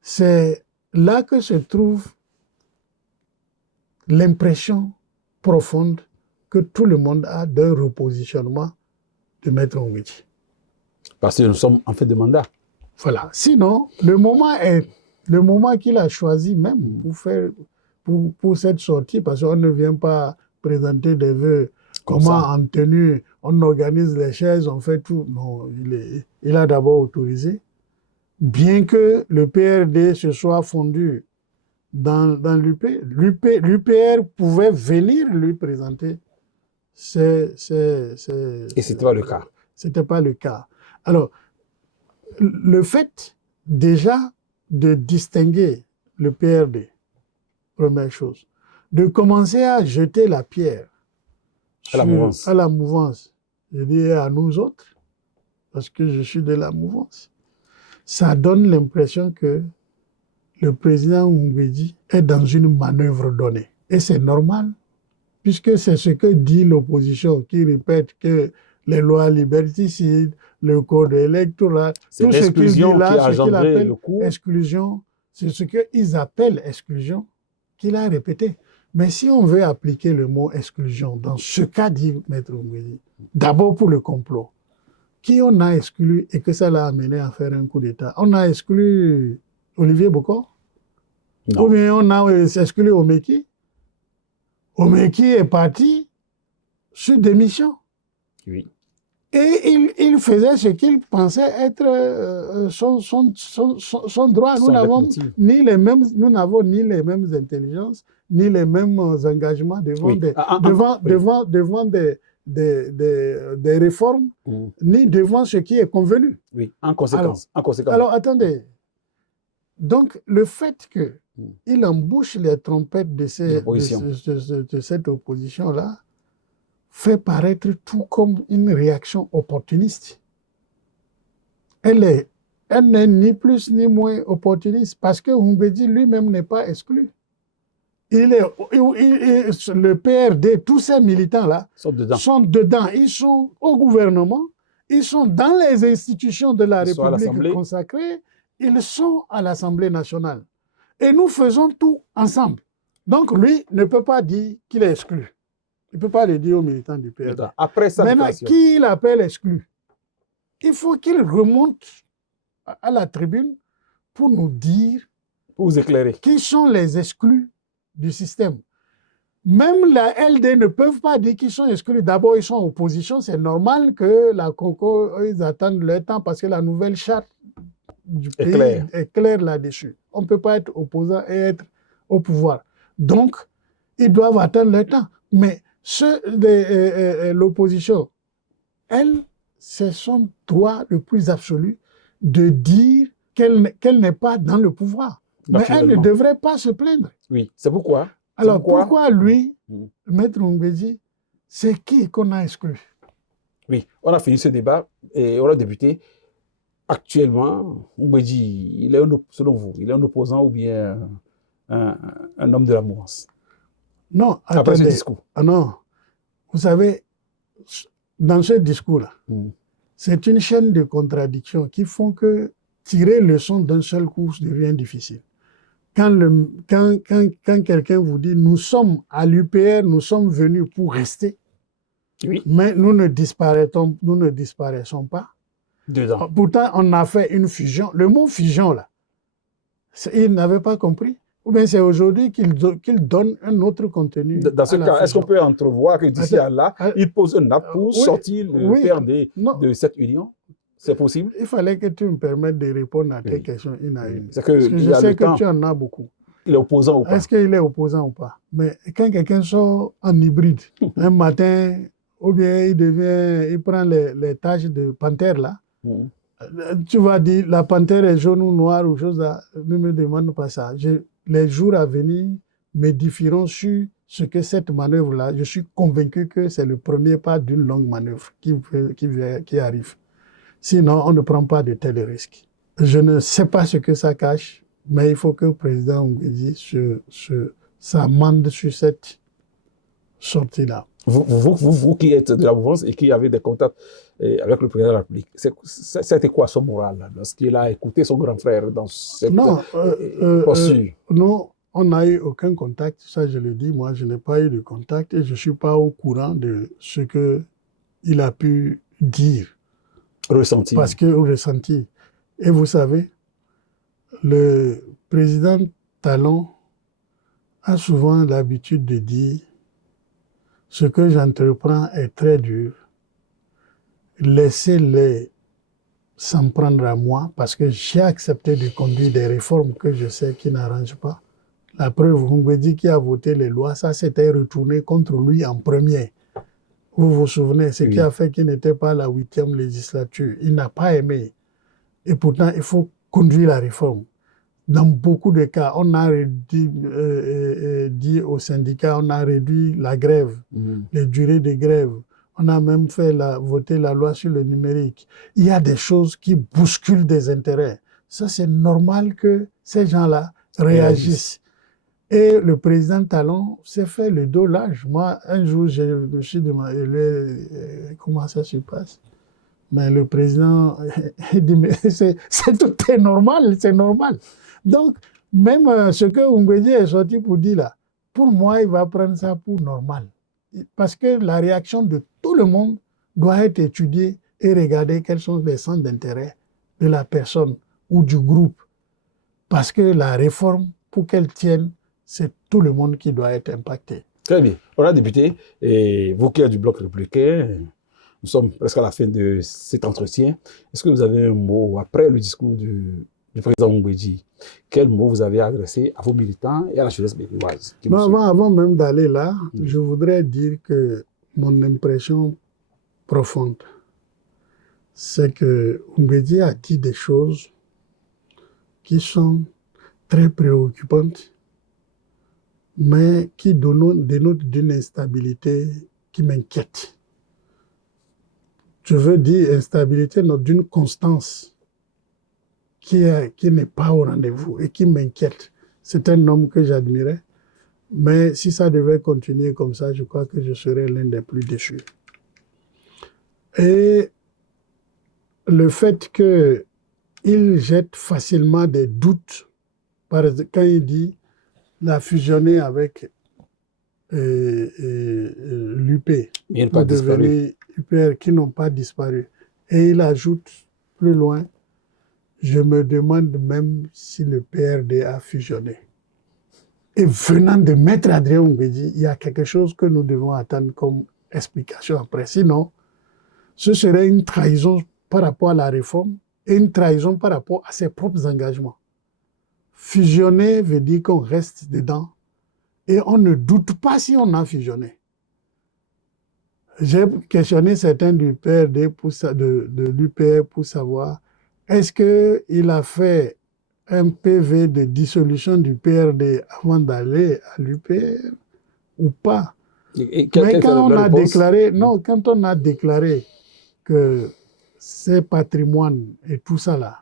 c'est là que se trouve l'impression profonde que tout le monde a d'un repositionnement de Maître Oumwedi. Parce que nous sommes en fait de mandat. Voilà. Sinon, le moment qu'il a choisi même pour cette sortie, parce qu'on ne vient pas présenter des vœux, en tenue, on organise les chaises, on fait tout. Non, il a d'abord autorisé. Bien que le PRD se soit fondu dans l'UP, l'UPR pouvait venir lui présenter. Et ce n'était pas le cas. C'était pas le cas. Alors, le fait déjà de distinguer le PRD, première chose, de commencer à jeter la pierre à la mouvance, je dis à nous autres, parce que je suis de la mouvance, ça donne l'impression que le président Oumwedi est dans une manœuvre donnée. Et c'est normal, puisque c'est ce que dit l'opposition, qui répète que les lois liberticides, le code électoral, tout ce qu'il dit là, ce qu'il appelle exclusion, c'est ce qu'ils appellent exclusion, qu'il a répété. Mais si on veut appliquer le mot exclusion dans ce qu'a dit Maître Oumwedi, d'abord pour le complot, qui on a exclu et que ça l'a amené à faire un coup d'État? On a exclu Olivier Bokor? Non. Ou bien on a exclu Omeki? Omeki est parti sur démission. Oui. Et il faisait ce qu'il pensait être son droit. Nous n'avons ni les mêmes intelligences, ni les mêmes engagements devant des réformes, ni devant ce qui est convenu. Oui, en conséquence. Alors, attendez. Donc, le fait qu'il embouche les trompettes de cette opposition-là fait paraître tout comme une réaction opportuniste. Elle n'est ni plus ni moins opportuniste parce que Oumwedi lui-même n'est pas exclu. Le PRD, tous ces militants-là sont dedans. Ils sont au gouvernement, ils sont dans les institutions de la République consacrées, ils sont à l'Assemblée nationale. Et nous faisons tout ensemble. Donc lui ne peut pas dire qu'il est exclu. Il ne peut pas le dire aux militants du PRD. Maintenant, qui il appelle exclu? Il faut qu'il remonte à la tribune pour nous dire, pour vous éclairer, qui sont les exclus du système. Même la LD ne peuvent pas dire qu'ils sont exclus. D'abord, ils sont en opposition. C'est normal que la COCO, ils attendent leur temps parce que la nouvelle charte du pays est claire là-dessus. On ne peut pas être opposant et être au pouvoir. Donc, ils doivent attendre leur temps. Mais L'opposition, elle, c'est son droit le plus absolu de dire qu'elle n'est pas dans le pouvoir. Mais elle ne devrait pas se plaindre. Oui, c'est pourquoi. Alors pourquoi lui, Maître Mbedji, c'est qui qu'on a exclu? Oui, on a fini ce débat et on a débuté. Actuellement, Mbedji, selon vous, il est un opposant ou bien un homme de la mouvance? Non, après ce discours. Non, vous savez, dans ce discours-là, c'est une chaîne de contradictions qui font que tirer leçon d'un seul coup devient difficile. Quand quelqu'un vous dit « nous sommes à l'UPR, nous sommes venus pour rester, oui. Mais nous ne disparaissons pas. Dedans. Pourtant, on a fait une fusion. Le mot fusion, là, il n'avait pas compris. Ou bien c'est aujourd'hui qu'il donne un autre contenu. Dans ce cas, est-ce qu'on peut entrevoir que d'ici à là, il pose un acte pour sortir le PRD de cette union? C'est possible? Il fallait que tu me permettes de répondre à tes questions une à une. Parce que je sais que tu en as beaucoup. Il est opposant ou pas? Est-ce qu'il est opposant ou pas? Mais quand quelqu'un sort en hybride, un matin, ou bien il prend les taches de panthère là, tu vas dire la panthère est jaune ou noire ou chose là, ne me demande pas ça. Les jours à venir m'édifieront sur ce que cette manœuvre-là, je suis convaincu que c'est le premier pas d'une longue manœuvre qui arrive. Sinon, on ne prend pas de tels risques. Je ne sais pas ce que ça cache, mais il faut que le président Mbedji s'amende sur cette sortie-là. Vous qui êtes de la mouvance et qui avez des contacts avec le président de la République, c'était quoi son moral lorsqu'il a écouté son grand frère dans cette posture? Non, on n'a eu aucun contact, ça je le dis, moi je n'ai pas eu de contact et je ne suis pas au courant de ce qu'il a pu dire. Ressenti. Parce que ressenti. Et vous savez, le président Talon a souvent l'habitude de dire « ce que j'entreprends est très dur, laissez-les s'en prendre à moi parce que j'ai accepté de conduire des réformes que je sais qui n'arrangent pas. » La preuve, Mbedji qui a voté les lois, ça s'était retourné contre lui en premier. Vous vous souvenez, ce qui a fait qu'il n'était pas à la 8e législature. Il n'a pas aimé. Et pourtant, il faut conduire la réforme. Dans beaucoup de cas, on a dit aux syndicats, on a réduit la grève, les durées de grève. On a même voté la loi sur le numérique. Il y a des choses qui bousculent des intérêts. Ça, c'est normal que ces gens-là réagissent. Et le président Talon s'est fait le dos large. Moi, un jour, je me suis demandé comment ça se passe. Mais le président dit, mais tout est normal, c'est normal. Donc, même ce que Mbedji est sorti pour dire là, pour moi, il va prendre ça pour normal. Parce que la réaction de tout le monde doit être étudiée et regarder quels sont les centres d'intérêt de la personne ou du groupe. Parce que la réforme, pour qu'elle tienne, c'est tout le monde qui doit être impacté. Très bien. On a débuté, et vous qui êtes du Bloc républicain, nous sommes presque à la fin de cet entretien. Est-ce que vous avez un mot, après le discours du président Mbedji, quel mot vous avez adressé à vos militants et à la jeunesse béninoise? Avant même d'aller là, je voudrais dire que mon impression profonde, c'est que Mbedji a dit des choses qui sont très préoccupantes, mais qui dénotent d'une instabilité qui m'inquiète. Je veux dire instabilité, non, d'une constance qui n'est pas au rendez-vous et qui m'inquiète. C'est un homme que j'admirais, mais si ça devait continuer comme ça, je crois que je serais l'un des plus déçus. Et le fait qu'il jette facilement des doutes, quand il dit la fusionner avec l'UP pour devenir UPR qui n'ont pas disparu. Et il ajoute plus loin, je me demande même si le PRD a fusionné. Et venant de Maître Adrien Mbedji, il y a quelque chose que nous devons attendre comme explication après. Sinon, ce serait une trahison par rapport à la réforme et une trahison par rapport à ses propres engagements. Fusionner veut dire qu'on reste dedans et on ne doute pas si on a fusionné. J'ai questionné certains du PRD de l'UPR pour savoir est-ce qu'il a fait un PV de dissolution du PRD avant d'aller à l'UPR ou pas. Et Mais quelle quand on a réponse? déclaré, non, quand on a déclaré que ces patrimoines et tout ça là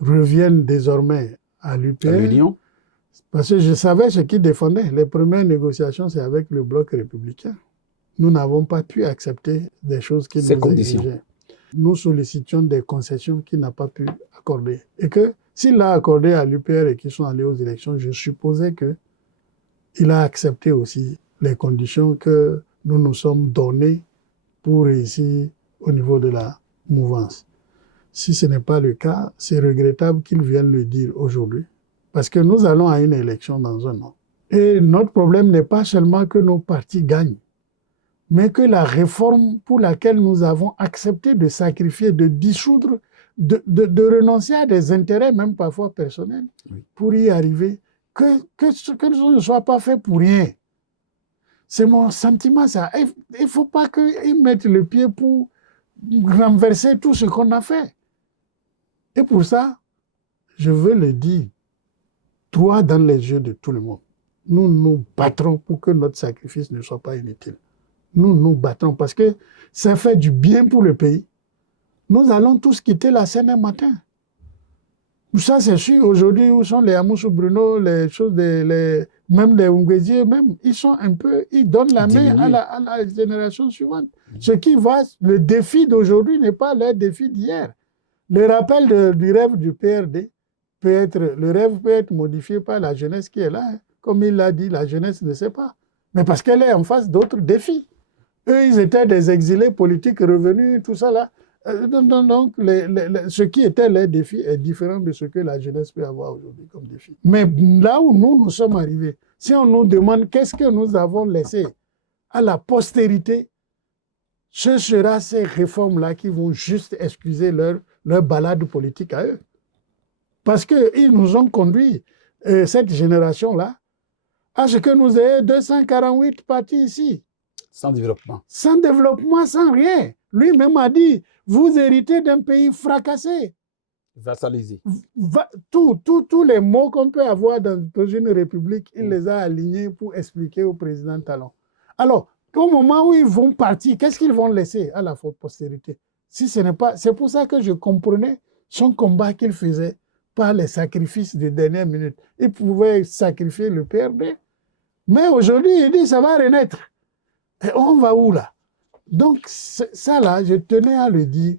reviennent désormais à À l'UPR, l'Union? parce que je savais ce qu'ils défendaient. Les premières négociations, c'est avec le bloc républicain. Nous n'avons pas pu accepter des choses qui Ces nous conditions. exigeaient. Nous sollicitions des concessions qu'il n'a pas pu accorder. Et que s'il l'a accordé à l'UPR et qu'ils sont allés aux élections, je supposais qu'il a accepté aussi les conditions que nous nous sommes données pour réussir au niveau de la mouvance. Si ce n'est pas le cas, c'est regrettable qu'il vienne le dire aujourd'hui, parce que nous allons à une élection dans un an. Et notre problème n'est pas seulement que nos partis gagnent, mais que la réforme pour laquelle nous avons accepté de sacrifier, de dissoudre, de renoncer à des intérêts, même parfois personnels, Oui. pour y arriver, que ce ne soit pas fait pour rien. C'est mon sentiment, ça. Il ne faut pas qu'ils mettent le pied pour renverser tout ce qu'on a fait. Et pour ça, je veux le dire, droit dans les yeux de tout le monde. Nous nous battrons pour que notre sacrifice ne soit pas inutile. Nous nous battrons parce que ça fait du bien pour le pays. Nous allons tous quitter la scène un matin. Ça, c'est sûr. Aujourd'hui, où sont les Amoussou Bruno, les choses, même les Ungwéziers, même, ils sont un peu, ils donnent la main à la génération suivante. Ce qui va, le défi d'aujourd'hui n'est pas le défi d'hier. Le rappel du rêve du PRD le rêve peut être modifié par la jeunesse qui est là. Hein. Comme il l'a dit, la jeunesse ne sait pas. Mais parce qu'elle est en face d'autres défis. Eux, ils étaient des exilés politiques revenus, tout ça là. Donc, ce qui était leur défi est différent de ce que la jeunesse peut avoir aujourd'hui comme défi. Mais là où nous sommes arrivés, si on nous demande qu'est-ce que nous avons laissé à la postérité, ce sera ces réformes-là qui vont juste excuser leur balade politique à eux. Parce qu'ils nous ont conduit, cette génération-là, à ce que nous ayons 248 partis ici. Sans développement. Sans développement, sans rien. Lui-même a dit, vous héritez d'un pays fracassé. Vassalisé. Tous les mots qu'on peut avoir dans une république, il les a alignés pour expliquer au président Talon. Alors, au moment où ils vont partir, qu'est-ce qu'ils vont laisser à la postérité? Si ce n'est pas, c'est pour ça que je comprenais son combat qu'il faisait par les sacrifices de dernière minute. Il pouvait sacrifier le PRD. Mais aujourd'hui, il dit, ça va renaître. Et on va où là? Donc, ça là, je tenais à le dire,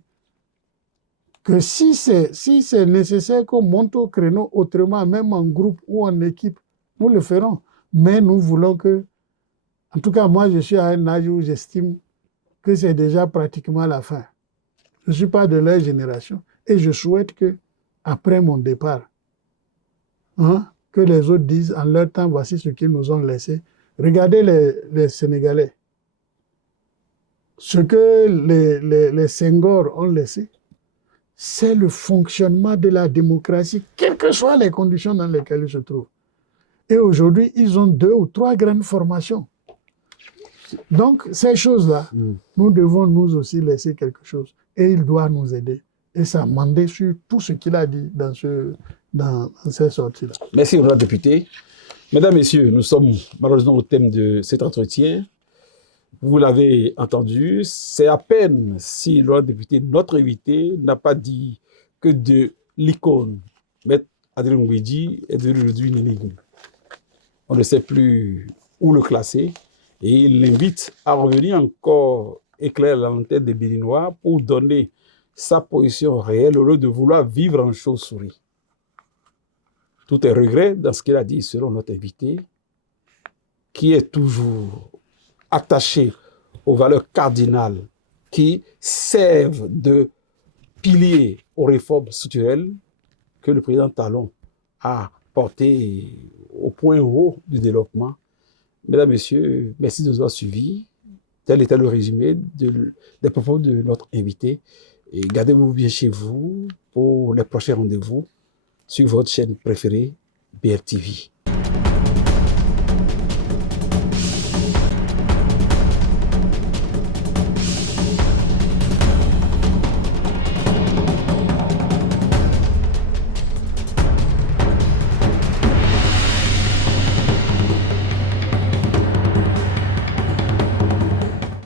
que si c'est nécessaire qu'on monte au créneau autrement, même en groupe ou en équipe, nous le ferons. Mais nous voulons que, en tout cas, moi, je suis à un âge où j'estime que c'est déjà pratiquement la fin. Je ne suis pas de leur génération et je souhaite que, après mon départ, que les autres disent en leur temps, voici ce qu'ils nous ont laissé. Regardez les Sénégalais. Ce que les Senghor ont laissé, c'est le fonctionnement de la démocratie, quelles que soient les conditions dans lesquelles ils se trouvent. Et aujourd'hui, ils ont 2 ou 3 grandes formations. Donc, ces choses-là, nous devons nous aussi laisser quelque chose. Et il doit nous aider. Et s'amender sur tout ce qu'il a dit dans ces sorties-là. Merci, honorable député. Mesdames, Messieurs, nous sommes malheureusement au thème de cet entretien. Vous l'avez entendu, c'est à peine si l'honorable député, notre invité, n'a pas dit que de l'icône, Maître Adrien Ngouedji, est devenu aujourd'hui une énigme. On ne sait plus où le classer et il l'invite à revenir encore éclairer la lanterne des Béninois pour donner sa position réelle au lieu de vouloir vivre en chauve-souris. Tout est regret dans ce qu'il a dit selon notre invité, qui est toujours attaché aux valeurs cardinales qui servent de pilier aux réformes structurelles que le président Talon a portées au point haut du développement. Mesdames, Messieurs, merci de nous avoir suivis. Tel était le résumé des propos de notre invité. Et gardez-vous bien chez vous pour les prochains rendez-vous sur votre chaîne préférée, BRTV.